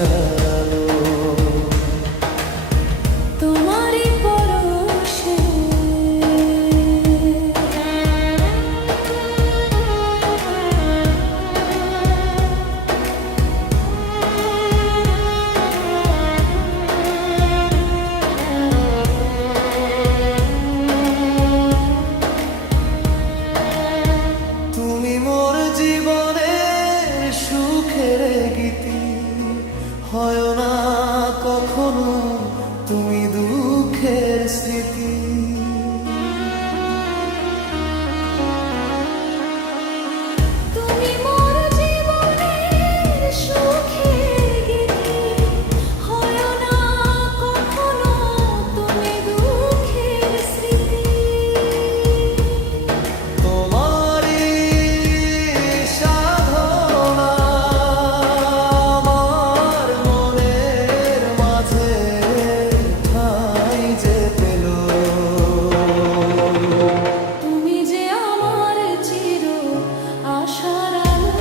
আশার আলো। তোমারই পরশে তুমি মোর জীবনের সুখের গীতি, হয় না কখনো তুমি দুঃখের স্মৃতি। তুমি মোর জীবনের সুখের গীতি, হয় না কখনো তুমি দুঃখের স্মৃতি। তোমারই সাধনা আমার মনের মাঝে ঠাঁই যে পেল। তুমি যে আমার চির আশার আলো,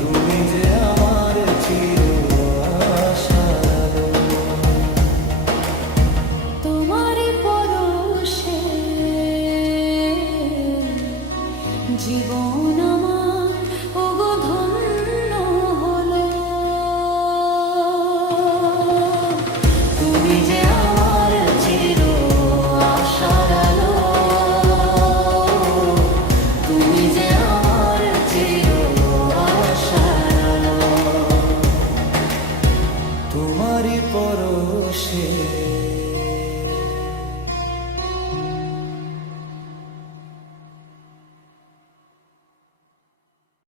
তুমি যে আমার চির আশার আলো। তোমারই পরশে জীবন আমার ওগো ধন্য হলো। তুমি যে আমার চির আশার আলো, তুমি যে আমার চির আশার আলো। তোমারই পরশে